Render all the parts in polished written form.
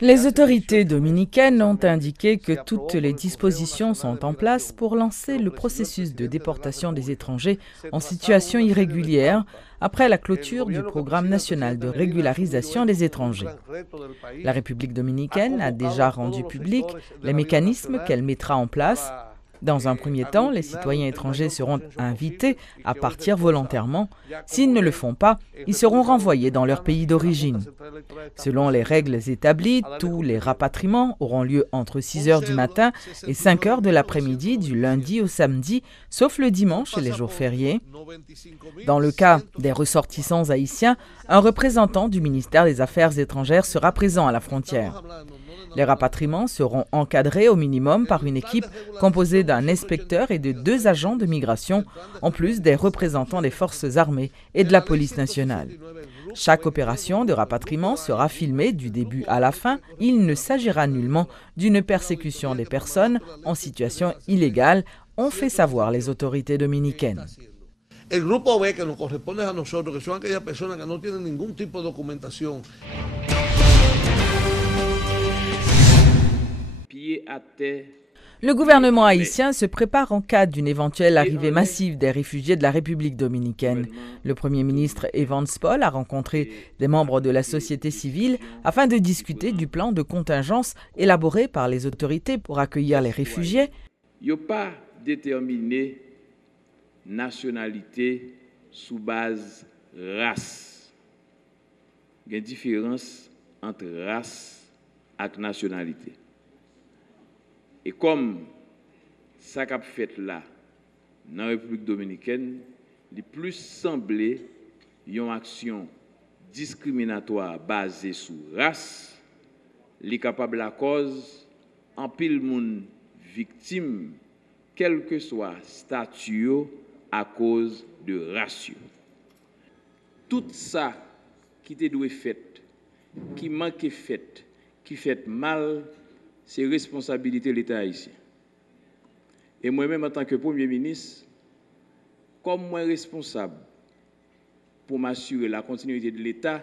Les autorités dominicaines ont indiqué que toutes les dispositions sont en place pour lancer le processus de déportation des étrangers en situation irrégulière après la clôture du programme national de régularisation des étrangers. La République dominicaine a déjà rendu public les mécanismes qu'elle mettra en place. Dans un premier temps, les citoyens étrangers seront invités à partir volontairement. S'ils ne le font pas, ils seront renvoyés dans leur pays d'origine. Selon les règles établies, tous les rapatriements auront lieu entre 6 h du matin et 5 h de l'après-midi du lundi au samedi, sauf le dimanche et les jours fériés. Dans le cas des ressortissants haïtiens, un représentant du ministère des Affaires étrangères sera présent à la frontière. Les rapatriements seront encadrés au minimum par une équipe composée d'un inspecteur et de 2 agents de migration, en plus des représentants des forces armées et de la police nationale. Chaque opération de rapatriement sera filmée du début à la fin. Il ne s'agira nullement d'une persécution des personnes en situation illégale, ont fait savoir les autorités dominicaines. El grupo B que nos corresponde a nosotros, que son aquellas personas que no tienen ningún tipo de documentación. Le gouvernement haïtien se prépare en cas d'une éventuelle arrivée massive des réfugiés de la République dominicaine. Le Premier ministre Evans Paul a rencontré des membres de la société civile afin de discuter du plan de contingence élaboré par les autorités pour accueillir les réfugiés. Il n'y a pas déterminé nationalité sous base race. Il y a une différence entre race et nationalité. Et comme ça qu'a fait là, dans la République dominicaine, il plus semblé une action discriminatoire basée sur race, li capable la cause en pile moun victime, quel que soit statut à cause de race. Tout ça qui te doit fait, qui manque fait, qui fait mal, c'est responsabilité de l'État haïtien. Et moi-même, en tant que Premier ministre, comme moi responsable pour m'assurer la continuité de l'État,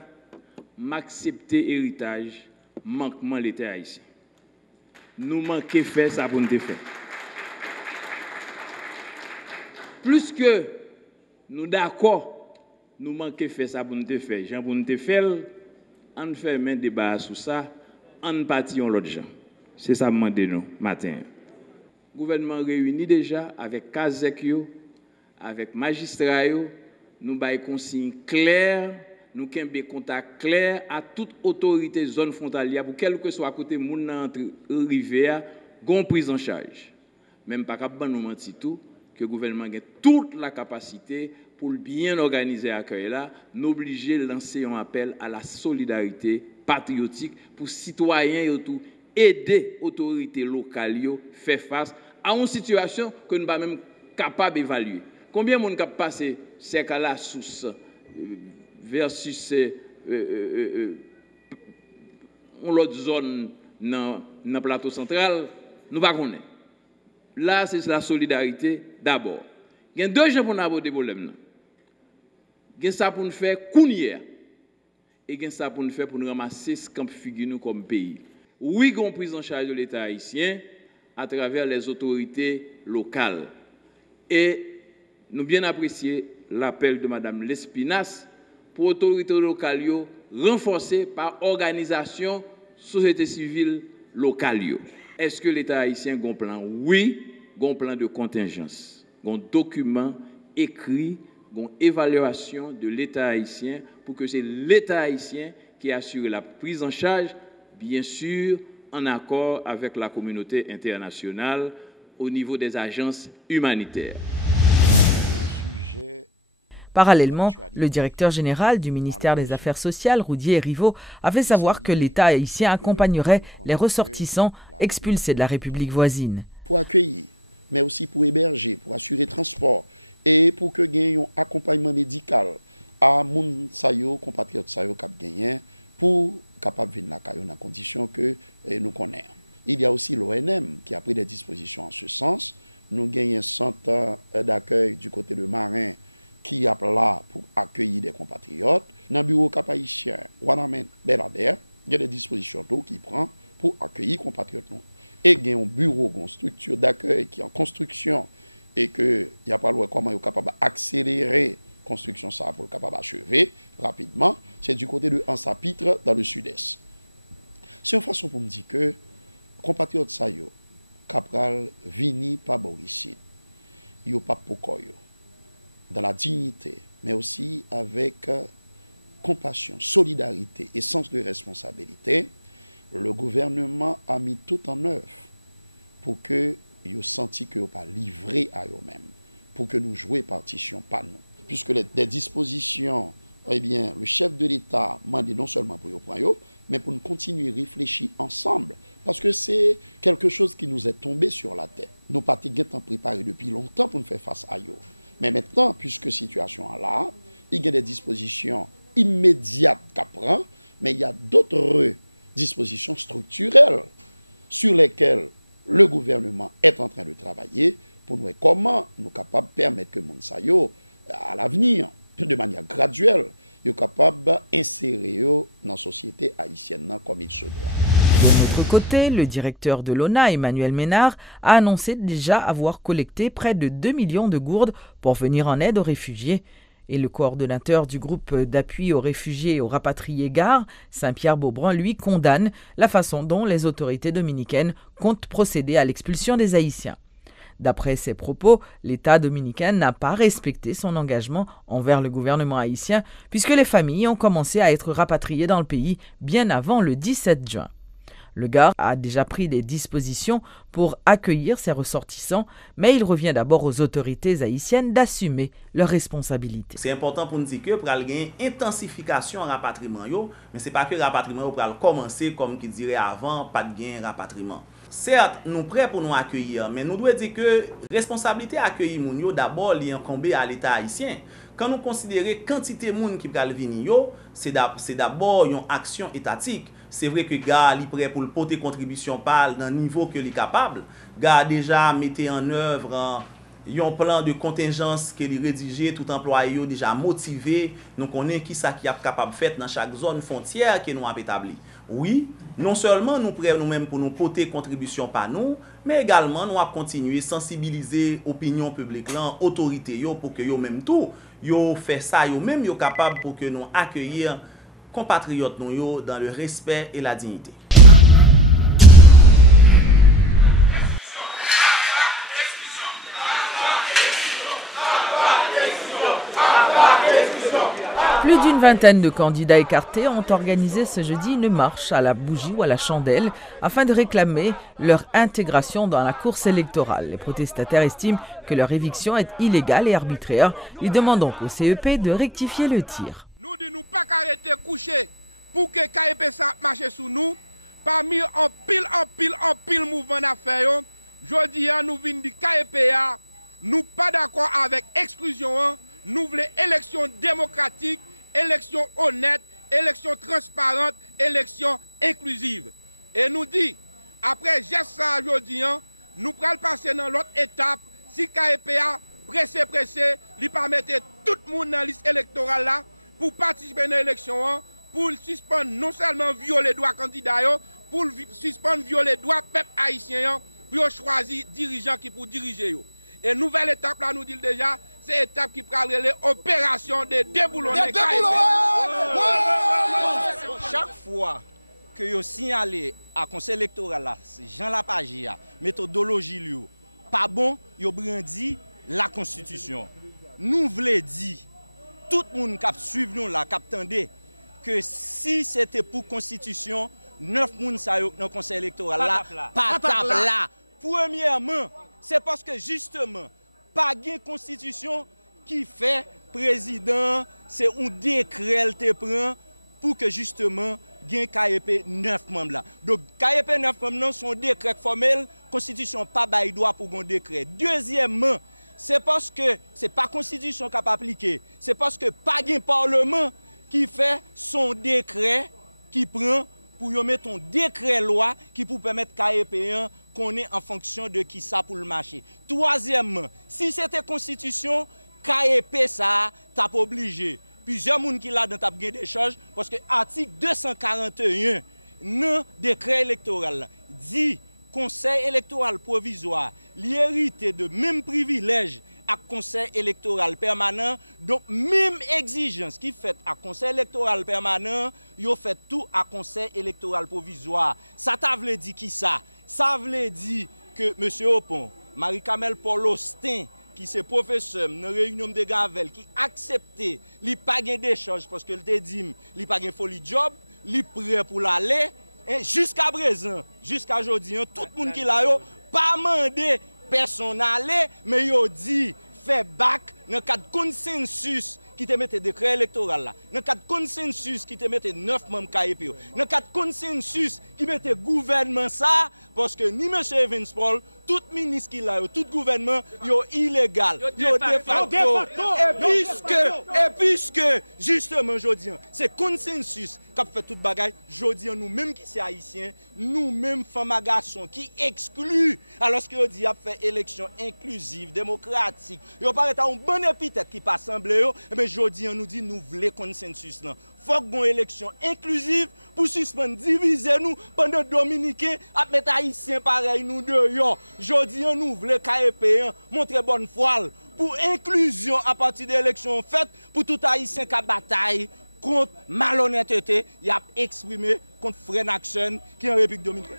m'accepter héritage, manquement de l'État haïtien. Nous manquons faire ça pour nous faire. Plus que nous d'accord, nous manquons faire ça pour nous faire. Jean pour nous faire, on fait un débat sur ça, on partit en l'autre gens. C'est ça que nous demandons matin. Le gouvernement réuni déjà avec Kazek, avec magistrats, nous avons consigne claire, nous avons des contacts clairs à toute autorité zone frontalière pour quel que soit à côté de notre rivière, gon prise en charge. Même pas capable nous mentir tout que le gouvernement a toute la capacité pour bien organiser l'accueil là, nous obliger à lancer un appel à la solidarité patriotique pour citoyens et tout aider autorités locales à faire face à une situation que nous ne sommes même capables d'évaluer. Combien de monde a passé ces cas-là sous versus l'autre zone dans le plateau central, nous ne connaissons pas. Là, c'est la solidarité d'abord. Il y a 2 gens pour nous aborder le problème. Il y a ça pour nous faire counier. Et il y a ça pour nous faire pour nous ramasser ce camp figure comme pays. Oui, on prise en charge de l'État haïtien à travers les autorités locales. Et nous bien apprécié l'appel de Mme Lespinasse pour autorités locales renforcées par organisation société civile locale. Est-ce que l'État haïtien a un plan? Oui, il a un plan de contingence, un document écrit, une évaluation de l'État haïtien pour que c'est l'État haïtien qui assure la prise en charge, bien sûr, en accord avec la communauté internationale au niveau des agences humanitaires. Parallèlement, le directeur général du ministère des Affaires sociales, Roudier Riveau, a fait savoir que l'État haïtien accompagnerait les ressortissants expulsés de la République voisine. Pour accueillir, mais aussi pour héberger, pour assurer transport et pour que gagne un accompagnement médical à mon sayo compatriotes sayo cap gagné pour capable venir la dans condition que nous connaissons. Il y a aussi l'ONM qui a pris des dispositions en ce sens. Nous gagnons un centre d'accueil du côté de Marin qui est là pour accueillir des compatriotes. Dans le bureau cap haïtien, Wanamen Belader, il y a des dispositions qui prend pour accueillir les compatriotes. Et il y a un bureau, une structure d'accueil qui est en construction et qu'il n'y a pas le comment il est capable d'accélérer la construction ça pour capable d'achever rapidement. C'est du côté de Ansapitre dans le sud-est. C'est une façon pour me dire que les compatriotes ça yo, Capral vini pas boricide. Yo pas pokoyo. Dans la dignité, mais aussi avec compassion, solidarité et sens de responsabilité, le gouvernement a mis tout en œuvre pour que yo senti que yo pas livré à eux-mêmes, pour que nous jouions partition, pas nous. Puisque les dispositions, eh bien, le chef de l'État m'a dit non seulement pour yo prendre yo, mais pour nous continuer à réfléchir ensemble. Parce que c'est quelque chose qui nous est tombé sur la tête. Nous pas temps préparé depuis longtemps pour nous faire face à eux. Mais maintenant, puisque la situation est là, il y a des dispositions immédiates qu'à prendre, mais il y a d'autres dispositions structurelles sur lesquelles le gouvernement est en train de travailler pour nous comment nous sommes capables de permettre que Mounsayo, à l'avenir, de manière graduelle, est capable d'insérer dans la société haïtienne comme il se doit. De l'autre côté, le directeur de l'ONA, Emmanuel Ménard, a annoncé déjà avoir collecté près de 2 millions de gourdes pour venir en aide aux réfugiés. Et le coordonnateur du groupe d'appui aux réfugiés et aux rapatriés Gare, Saint-Pierre-Beaubrun, lui condamne la façon dont les autorités dominicaines comptent procéder à l'expulsion des Haïtiens. D'après ses propos, l'État dominicain n'a pas respecté son engagement envers le gouvernement haïtien puisque les familles ont commencé à être rapatriées dans le pays bien avant le 17 juin. Le Gard a déjà pris des dispositions pour accueillir ses ressortissants, mais il revient d'abord aux autorités haïtiennes d'assumer leurs responsabilités. C'est important pour nous dire que pour gagner une intensification en rapatriement, mais ce n'est pas que le rapatriement pour commencer comme qui dirait avant, pas de gain rapatriement. Certes, nous sommes prêts pour nous accueillir, mais nous devons dire que la responsabilité d'accueillir les gens d'abord est incombée à l'État haïtien. Quand nous considérons la quantité de gens qui peuvent venir, c'est d'abord une action étatique. C'est vrai que gars est prêt pour le porter contribution par dans le niveau que est capable. Gars a déjà mis en œuvre un plan de contingence qui est rédigé, tout employé déjà motivé. Nous connaissons qui ça qui est capable de faire dans chaque zone frontière que nous avons établie. Oui, non seulement nous prêts nous-mêmes pour nous porter contribution par nous, mais également nous allons continuer à sensibiliser l'opinion publique, l'autorité pour que yo même tout, yo fait ça yo même yo capable pour que nous accueillir compatriotes nous dans le respect et la dignité. Plus d'une vingtaine de candidats écartés ont organisé ce jeudi une marche à la bougie ou à la chandelle afin de réclamer leur intégration dans la course électorale. Les protestataires estiment que leur éviction est illégale et arbitraire. Ils demandent donc au CEP de rectifier le tir. Nous disons pas qu'arrêter coucher pour que KEP ça marche sur nous. Parmi en pile mouvement d'affaires, je dis nous venons du KEP, nous pas d'accord avec exclusion, nous voulons élection démocratique, élection honnête, élection transparente, élection inclusive. Et nous dit, après geste ça aujourd'hui, nous pourrons passer dans l'autre étape, si KEPA pressé, lui permettre tout le monde dans la liste électorale là, pour participer à l'élection, pour suspendre non seulement violer les droits candidats, pour suspendre violer les droits peuple haïtien, pour choisir dirigeants qui pour diriger. Et nouvelle étape là, nous dit déjà, c'est l'étape qui prend l'opération de déboulonner. Chaque fois que vous signalez à conseil électoral là, Jean Lapage, méthodologie lui, pas bon, vous brandi la constitution. Nous voulons dire, tout le monde qui suit nous là, qui attendait, que si c'était pour constitution, 9 personnes dans le conseil électoral là, pas table là. Premièrement, c'est parce que justement, pas de constitution qui fait président, c'est un décret qui prend pour que justement, gain KEP 9 membres là. Donc KEP 9 membres sont décret formel, constitution pas bail droit pour un décret. Deuxièmement, c'est parce que c'est pas constitution qui a appliqué, c'est parce que pas de parlement qui fait son décret qui prend pour mettre un décret loi qui pour permettre KEP1 qu'on est en fonction de qui ça pour le marché. Troisièmement, si c'était constitution KEP ça t'a obligé. Plusieurs gens qui là dans t'a gagné des charges parce que article 241 dans décret électoral dit conseil électoral provisoire l'hérité de même privilège à conseil électoral permanent. Donc même exigence qui fait à conseil électoral permanent, yo fait tout à conseil électoral provisoire. Ça t'a veut dire qui ça? Ça veut dire que M. Opon, Marie-Kamel Paul Austin, qui c'est professeur dans la réunion de Gavel, qui accepté, il pas gain d'échange parce que le dit, il pas gain folie job, il prêt pour l'aller. Jusqu'à présent, jusqu'à aujourd'hui, tout le monde qui l'a yo pas mandé personne aller, mais yo dit fait bac dans le cadre consensus qui te mette décret électoral là, dans le cadre consensus qui te mette 9 membres KEP, dans le cadre consensus qui mette gouvernement ça, parce que ni M. Evans Paul, tout ministre qui l'a, tout gouvernement, yo illégal, yo de facto. Et puisque justement aujourd'hui, c'est consensus qui a fait toute bagaille, aujourd'hui nous même qui c'est haïtiens, nous même femmes et garçons qui excluent alors que dit a fait élection inclusive, démocratique. Yo paraît un bon épithète qui pas semblé yo, mais aujourd'hui nous dit nous voulons consensus là. Faut qu'on élection inclusive pour suspendre diviser nous pendant dominicains à mettre haïtiens pareil nous deux yo. Jodi nous voulons KEP montrer bonne foi pour inclusion à partir de l'élection faite pour tout haïtien qui bataille contre malhonnêteté, il a exprimé contre Fred Action qui est en République dominicaine.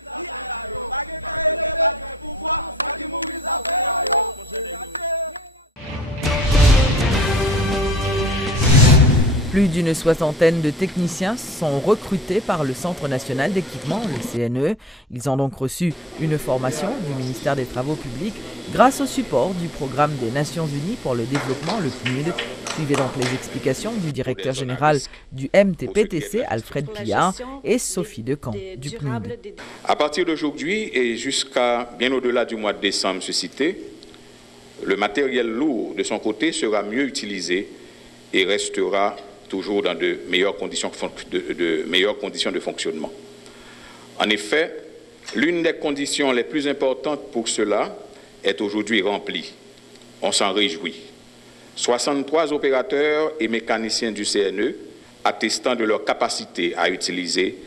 Plus d'une soixantaine de techniciens sont recrutés par le Centre national d'équipement, le CNE. Ils ont donc reçu une formation du ministère des Travaux publics grâce au support du programme des Nations Unies pour le développement, le PNUD. Suivez donc les explications du directeur général du MTPTC, Alfred Pillard, et Sophie Decamp du PNUD. À partir d'aujourd'hui et jusqu'à bien au-delà du mois de décembre suscité, le matériel lourd de son côté sera mieux utilisé et restera toujours dans de meilleures conditions de fonctionnement. En effet, l'une des conditions les plus importantes pour cela est aujourd'hui remplie. On s'en réjouit. 63 opérateurs et mécaniciens du CNE attestant de leur capacité à utiliser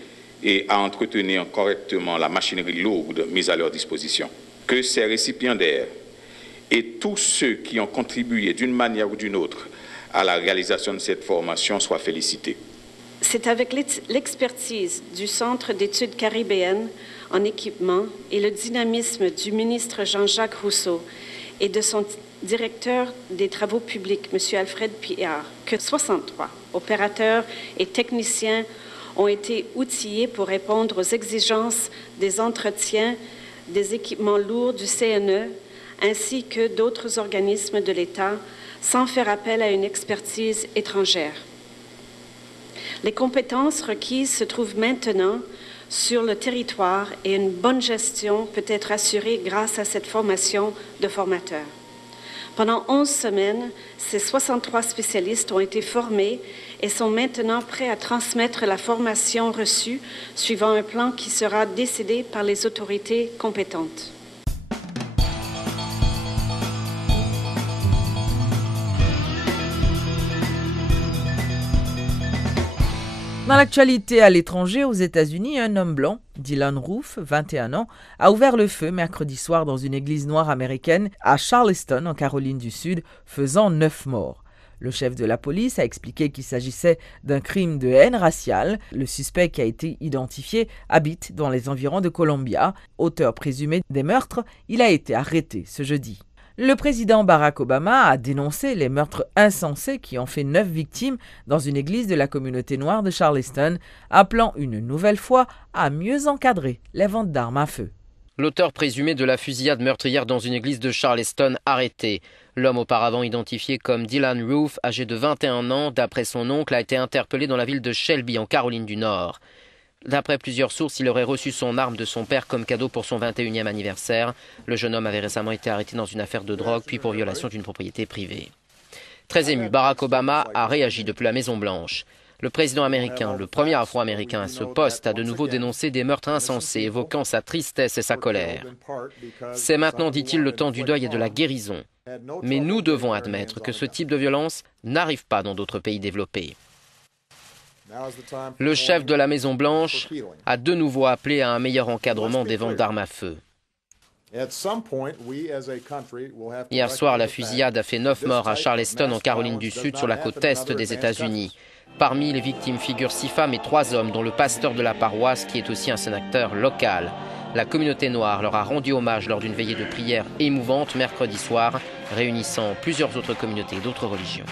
et à entretenir correctement la machinerie lourde mise à leur disposition. Que ces récipiendaires et tous ceux qui ont contribué d'une manière ou d'une autre à la réalisation de cette formation soient félicités. C'est avec l'expertise du Centre d'études caribéennes en équipement et le dynamisme du ministre Jean-Jacques Rousseau et de son directeur des travaux publics, M. Alfred Pillard, que 63 opérateurs et techniciens ont été outillés pour répondre aux exigences des entretiens des équipements lourds du CNE ainsi que d'autres organismes de l'État sans faire appel à une expertise étrangère. Les compétences requises se trouvent maintenant sur le territoire et une bonne gestion peut être assurée grâce à cette formation de formateurs. Pendant 11 semaines, ces 63 spécialistes ont été formés et sont maintenant prêts à transmettre la formation reçue suivant un plan qui sera décidé par les autorités compétentes. Dans l'actualité à l'étranger, aux États-Unis, un homme blanc, Dylan Roof, 21 ans, a ouvert le feu mercredi soir dans une église noire américaine à Charleston, en Caroline du Sud, faisant 9 morts. Le chef de la police a expliqué qu'il s'agissait d'un crime de haine raciale. Le suspect qui a été identifié habite dans les environs de Columbia. Auteur présumé des meurtres, il a été arrêté ce jeudi. Le président Barack Obama a dénoncé les meurtres insensés qui ont fait 9 victimes dans une église de la communauté noire de Charleston, appelant une nouvelle fois à mieux encadrer les ventes d'armes à feu. L'auteur présumé de la fusillade meurtrière dans une église de Charleston arrêté. L'homme auparavant identifié comme Dylan Roof, âgé de 21 ans, d'après son oncle, a été interpellé dans la ville de Shelby, en Caroline du Nord. D'après plusieurs sources, il aurait reçu son arme de son père comme cadeau pour son 21e anniversaire. Le jeune homme avait récemment été arrêté dans une affaire de drogue, puis pour violation d'une propriété privée. Très ému, Barack Obama a réagi depuis la Maison-Blanche. Le président américain, le premier afro-américain à ce poste, a de nouveau dénoncé des meurtres insensés, évoquant sa tristesse et sa colère. C'est maintenant, dit-il, le temps du deuil et de la guérison. Mais nous devons admettre que ce type de violence n'arrive pas dans d'autres pays développés. Le chef de la Maison-Blanche a de nouveau appelé à un meilleur encadrement des ventes d'armes à feu. Hier soir, la fusillade a fait 9 morts à Charleston, en Caroline du Sud, sur la côte est des États-Unis. Parmi les victimes figurent 6 femmes et 3 hommes, dont le pasteur de la paroisse, qui est aussi un sénateur local. La communauté noire leur a rendu hommage lors d'une veillée de prière émouvante mercredi soir, réunissant plusieurs autres communautés d'autres religions.